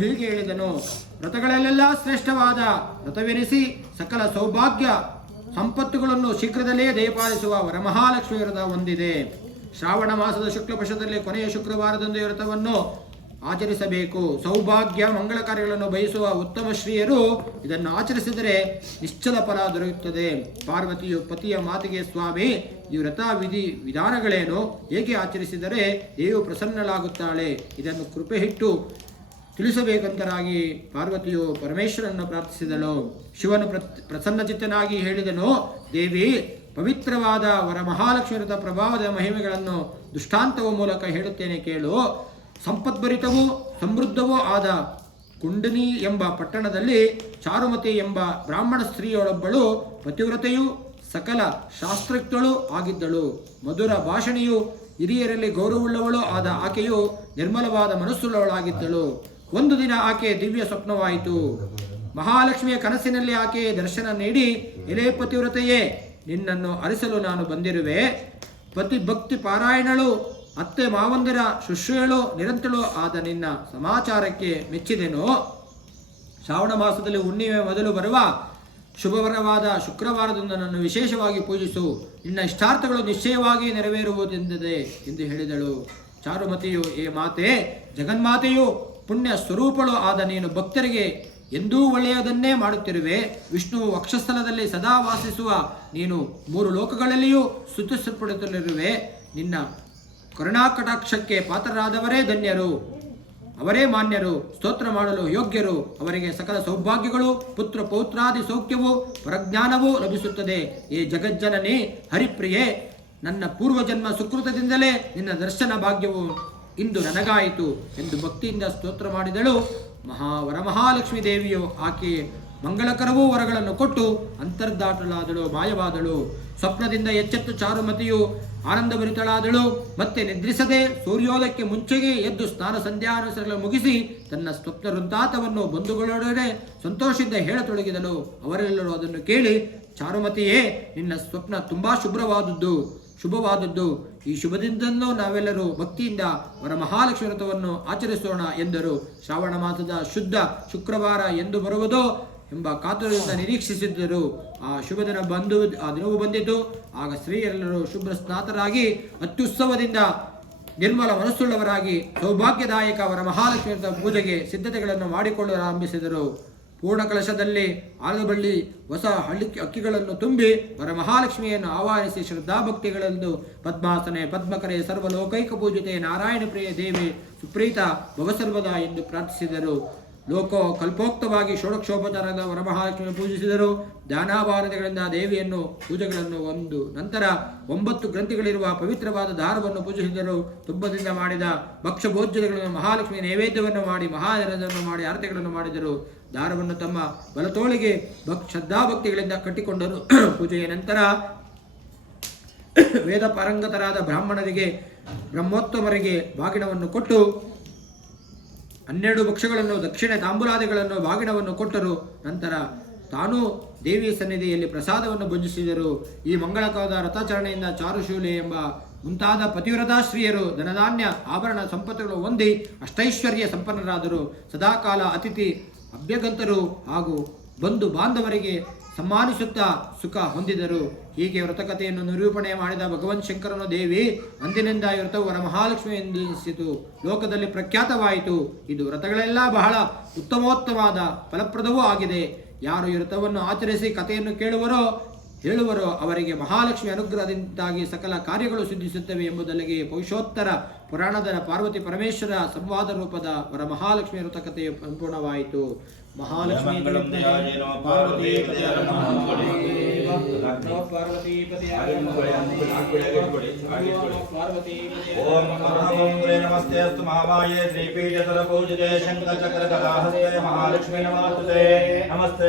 ಹೀಗೆ ಹೇಳಿದನು. ವ್ರತಗಳಲ್ಲೆಲ್ಲ ಶ್ರೇಷ್ಠವಾದ ವ್ರತವೆನಿಸಿ ಸಕಲ ಸೌಭಾಗ್ಯ ಸಂಪತ್ತುಗಳನ್ನು ಶೀಘ್ರದಲ್ಲೇ ದಯಪಾಲಿಸುವ ವರಮಹಾಲಕ್ಷ್ಮಿ ವ್ರತ ಹೊಂದಿದೆ. ಶ್ರಾವಣ ಮಾಸದ ಶುಕ್ಲ ಪಕ್ಷದಲ್ಲಿ ಕೊನೆಯ ಶುಕ್ರವಾರದಂದು ಈ ವ್ರತವನ್ನು ಆಚರಿಸಬೇಕು. ಸೌಭಾಗ್ಯ ಮಂಗಳ ಕಾರ್ಯಗಳನ್ನು ಬಯಸುವ ಉತ್ತಮ ಶ್ರೀಯರು ಇದನ್ನು ಆಚರಿಸಿದರೆ ನಿಶ್ಚಲ ಫಲ ದೊರೆಯುತ್ತದೆ. ಪಾರ್ವತಿಯು ಪತಿಯ ಮಾತಿಗೆ, ಸ್ವಾಮಿ, ಈ ವ್ರತ ವಿಧಾನಗಳೇನು, ಹೇಗೆ ಆಚರಿಸಿದರೆ ದೇವು ಪ್ರಸನ್ನಳಾಗುತ್ತಾಳೆ, ಇದನ್ನು ಕೃಪೆ ಇಟ್ಟು ತಿಳಿಸಬೇಕಂತರಾಗಿ ಪಾರ್ವತಿಯು ಪರಮೇಶ್ವರನನ್ನು ಪ್ರಾರ್ಥಿಸಿದಳು. ಶಿವನು ಪ್ರಸನ್ನಚಿತ್ತನಾಗಿ ಹೇಳಿದನು, ದೇವಿ, ಪವಿತ್ರವಾದ ವರಮಹಾಲಕ್ಷ್ಮಿ ವ್ರತ ಪ್ರಭಾವದ ಮಹಿಮೆಗಳನ್ನು ದೃಷ್ಟಾಂತವ ಮೂಲಕ ಹೇಳುತ್ತೇನೆ ಕೇಳು. ಸಂಪದ್ಭರಿತವೂ ಸಮೃದ್ಧವೂ ಆದ ಕುಂಡನಿ ಎಂಬ ಪಟ್ಟಣದಲ್ಲಿ ಚಾರುಮತಿ ಎಂಬ ಬ್ರಾಹ್ಮಣ ಸ್ತ್ರೀಯೊಳೊಬ್ಬಳು ಪತಿವ್ರತೆಯೂ ಸಕಲ ಶಾಸ್ತ್ರಜ್ಞಳು ಆಗಿದ್ದಳು. ಮಧುರ ಭಾಷಣಿಯು ಹಿರಿಯರಲ್ಲಿ ಗೌರವವುಳ್ಳವಳು ಆದ ಆಕೆಯು ನಿರ್ಮಲವಾದ ಮನಸ್ಸುಳ್ಳವಳಾಗಿದ್ದಳು. ಒಂದು ದಿನ ಆಕೆ ದಿವ್ಯ ಸ್ವಪ್ನವಾಯಿತು. ಮಹಾಲಕ್ಷ್ಮಿಯ ಕನಸಿನಲ್ಲಿ ಆಕೆ ದರ್ಶನ ನೀಡಿ, ಎಲೆ ಪತಿವ್ರತೆಯೇ, ನಿನ್ನನ್ನು ಅರಿಸಲು ನಾನು ಬಂದಿರುವೆ. ಪತಿ ಭಕ್ತಿ ಪಾರಾಯಣಳು, ಅತ್ತೆ ಮಾವಂದಿರ ಶುಶ್ರೂಷೆಗಳು ನಿರಂತರಳು ಆದ ನಿನ್ನ ಸಮಾಚಾರಕ್ಕೆ ಮೆಚ್ಚಿದೆನು. ಶ್ರಾವಣ ಮಾಸದಲ್ಲಿ ಹುಣ್ಣಿಮೆ ಮೊದಲು ಬರುವ ಶುಭವರವಾದ ಶುಕ್ರವಾರದಿಂದ ನನ್ನನ್ನು ವಿಶೇಷವಾಗಿ ಪೂಜಿಸು. ನಿನ್ನ ಇಷ್ಟಾರ್ಥಗಳು ನಿಶ್ಚಯವಾಗಿ ನೆರವೇರುವುದೆಂದಿದೆ ಎಂದು ಹೇಳಿದಳು. ಚಾರುಮತಿಯು, ಏ ಮಾತೆ, ಜಗನ್ಮಾತೆಯು ಪುಣ್ಯ ಸ್ವರೂಪಳು ಆದ ನೀನು ಭಕ್ತರಿಗೆ ಎಂದೂ ಒಳ್ಳೆಯದನ್ನೇ ಮಾಡುತ್ತಿರುವೆ. ವಿಷ್ಣುವು ವಕ್ಷಸ್ಥಲದಲ್ಲಿ ಸದಾ ವಾಸಿಸುವ ನೀನು ಮೂರು ಲೋಕಗಳಲ್ಲಿಯೂ ಸ್ತುತಿಸಲ್ಪಡುತ್ತಲಿರುವೆ. ನಿನ್ನ ಕರುಣಾಕಟಾಕ್ಷಕ್ಕೆ ಪಾತ್ರರಾದವರೇ ಧನ್ಯರು, ಅವರೇ ಮಾನ್ಯರು, ಸ್ತೋತ್ರ ಮಾಡಲು ಯೋಗ್ಯರು. ಅವರಿಗೆ ಸಕಲ ಸೌಭಾಗ್ಯಗಳು, ಪುತ್ರ ಪೌತ್ರಾದಿ ಸೌಖ್ಯವೂ ಪರಜ್ಞಾನವೂ ಲಭಿಸುತ್ತದೆ. ಏ ಜಗಜ್ಜನನಿ ಹರಿಪ್ರಿಯೆ, ನನ್ನ ಪೂರ್ವಜನ್ಮ ಸುಕೃತದಿಂದಲೇ ನಿನ್ನ ದರ್ಶನ ಭಾಗ್ಯವು ಇಂದು ನನಗಾಯಿತು ಎಂದು ಭಕ್ತಿಯಿಂದ ಸ್ತೋತ್ರ ಮಾಡಿದಳು. ವರಮಹಾಲಕ್ಷ್ಮೀ ದೇವಿಯು ಆಕೆಯ ಮಂಗಳಕರವೂ ವರಗಳನ್ನು ಕೊಟ್ಟು ಅಂತರ್ದಾಟಲಾದಳು, ಮಾಯವಾದಳು. ಸ್ವಪ್ನದಿಂದ ಎಚ್ಚೆತ್ತು ಚಾರುಮತಿಯು ಆನಂದಭರಿತಳಾದಳು. ಮತ್ತೆ ನಿದ್ರಿಸದೆ ಸೂರ್ಯೋದಯಕ್ಕೆ ಮುಂಚೆಗೆ ಎದ್ದು ಸ್ನಾನ ಸಂಧ್ಯಾನುಸರಣ ಮುಗಿಸಿ ತನ್ನ ಸ್ವಪ್ನ ವೃತ್ತಾಂತವನ್ನು ಬಂಧುಗಳೊಡನೆ ಸಂತೋಷದಿಂದ ಹೇಳತೊಡಗಿದಳು. ಅವರೆಲ್ಲರೂ ಅದನ್ನು ಕೇಳಿ, ಚಾರುಮತಿಯೇ, ನಿನ್ನ ಸ್ವಪ್ನ ತುಂಬಾ ಶುಭವಾದದ್ದು. ಈ ಶುಭದಿಂದಲೂ ನಾವೆಲ್ಲರೂ ಭಕ್ತಿಯಿಂದ ವರಮಹಾಲಕ್ಷ್ಮಿ ವ್ರತವನ್ನು ಆಚರಿಸೋಣ ಎಂದರು. ಶ್ರಾವಣ ಮಾಸದ ಶುದ್ಧ ಶುಕ್ರವಾರ ಎಂದು ಬರುವುದೋ ಎಂಬ ಕಾತುರದಿಂದ ನಿರೀಕ್ಷಿಸಿದ್ದರು. ಆ ಶುಭ ದಿನ ಆ ದಿನವೂ ಬಂದಿತು. ಆಗ ಸ್ತ್ರೀಯರೆಲ್ಲರೂ ಶುಭ್ರ ಸ್ನಾತರಾಗಿ ಅತ್ಯುತ್ಸವದಿಂದ ನಿರ್ಮಲ ಮನಸ್ಸುಳ್ಳವರಾಗಿ ಸೌಭಾಗ್ಯದಾಯಕ ವರಮಹಾಲಕ್ಷ್ಮಿ ವ್ರತ ಪೂಜೆಗೆ ಸಿದ್ಧತೆಗಳನ್ನು ಮಾಡಿಕೊಳ್ಳಲು ಆರಂಭಿಸಿದರು. ಪೂರ್ಣ ಕಲಶದಲ್ಲಿ ಆಲಬಳ್ಳಿ ಹೊಸ ಅಕ್ಕಿಗಳನ್ನು ತುಂಬಿ ವರಮಹಾಲಕ್ಷ್ಮಿಯನ್ನು ಆಹ್ವಾನಿಸಿ ಶ್ರದ್ಧಾಭಕ್ತಿಗಳೆಂದು ಪದ್ಮಾಸನೆ ಪದ್ಮಕರೆ ಸರ್ವಲೋಕೈಕ ಪೂಜಿತೆ ನಾರಾಯಣ ಪ್ರಿಯ ದೇವಿ ಸುಪ್ರೀತ ಭವಸರ್ವದ ಎಂದು ಪ್ರಾರ್ಥಿಸಿದರು. ಕಲ್ಪೋಕ್ತವಾಗಿ ಷೋಡಕ್ಷೋಪಚಾರದ ವರಮಹಾಲಕ್ಷ್ಮಿಯನ್ನು ಪೂಜಿಸಿದರು. ಧ್ಯಾನಾಭಾರತೆಗಳಿಂದ ದೇವಿಯನ್ನು ಪೂಜೆಗಳನ್ನು ನಂತರ 9 ಗ್ರಂಥಿಗಳಿರುವ ಪವಿತ್ರವಾದ ದಾರವನ್ನು ಪೂಜಿಸಿದರು. ತುಪ್ಪದಿಂದ ಮಾಡಿದ ಭಕ್ಷ್ಯಭೋಜ್ಯಗಳನ್ನು ಮಹಾಲಕ್ಷ್ಮಿ ನೈವೇದ್ಯವನ್ನು ಮಾಡಿ ಮಹಾನೈವೇದ್ಯವನ್ನು ಮಾಡಿ ಆರತಿಗಳನ್ನು ಮಾಡಿದರು. ದಾರವನ್ನು ತಮ್ಮ ಬಲತೋಳಿಗೆ ಶ್ರದ್ಧಾಭಕ್ತಿಗಳಿಂದ ಕಟ್ಟಿಕೊಂಡರು. ಪೂಜೆಯ ನಂತರ ವೇದ ಪಾರಂಗತರಾದ ಬ್ರಾಹ್ಮಣರಿಗೆ ಬ್ರಹ್ಮೋತ್ತಮರಿಗೆ ಬಾಗಿಣವನ್ನು ಕೊಟ್ಟು 12 ಭಕ್ಷ್ಯಗಳನ್ನು ದಕ್ಷಿಣೆ ತಾಂಬೂಲಾದಿಗಳನ್ನು ಬಾಗಿಣವನ್ನು ಕೊಟ್ಟರು. ನಂತರ ತಾನೂ ದೇವಿಯ ಸನ್ನಿಧಿಯಲ್ಲಿ ಪ್ರಸಾದವನ್ನು ಭುಜಿಸಿದರು. ಈ ಮಂಗಳಕರದ ರಥಾಚರಣೆಯಿಂದ ಚಾರುಶೂಲೆ ಎಂಬ ಮುಂತಾದ ಪತಿವ್ರತಾಶ್ರೀಯರು ಧನಧಾನ್ಯ ಆಭರಣ ಸಂಪತ್ತುಗಳು ಹೊಂದಿ ಅಷ್ಟೈಶ್ವರ್ಯ ಸಂಪನ್ನರಾದರು. ಸದಾಕಾಲ ಅತಿಥಿ ಅಭ್ಯಗಂತರು ಹಾಗೂ ಬಂಧು ಬಾಂಧವರಿಗೆ ಸಮ್ಮಾನಿಸುತ್ತಾ ಸುಖ ಹೊಂದಿದರು. ಹೀಗೆ ವ್ರತಕಥೆಯನ್ನು ನಿರೂಪಣೆ ಮಾಡಿದ ಭಗವಂತ ಶಂಕರನು ದೇವಿ ಅಂದಿನಿಂದ ಈ ವ್ರತವು ವರಮಹಾಲಕ್ಷ್ಮಿ ಎಂದೆನಿಸಿತು, ಲೋಕದಲ್ಲಿ ಪ್ರಖ್ಯಾತವಾಯಿತು. ಇದು ವ್ರತಗಳೆಲ್ಲ ಬಹಳ ಉತ್ತಮೋತ್ತಮವಾದ ಫಲಪ್ರದವೂ ಆಗಿದೆ. ಯಾರು ಈ ವ್ರತವನ್ನು ಆಚರಿಸಿ ಕಥೆಯನ್ನು ಹೇಳುವರೋ ಅವರಿಗೆ ಮಹಾಲಕ್ಷ್ಮಿ ಅನುಗ್ರಹದಿಂದಾಗಿ ಸಕಲ ಕಾರ್ಯಗಳು ಸಿದ್ಧಿಸುತ್ತವೆ ಎಂಬುದಲ್ಲಿಗೆ ಪುರುಷೋತ್ತರ ಪುರಾಣದ ಪಾರ್ವತಿ ಪರಮೇಶ್ವರ ಸಂವಾದ ರೂಪದ ವರಮಹಾಲಕ್ಷ್ಮಿ ವ್ರತಕಥೆಯು ಸಂಪೂರ್ಣವಾಯಿತು. ಮಹಾಲಕ್ಷ್ಮಿ ನಮಸ್ತೆ.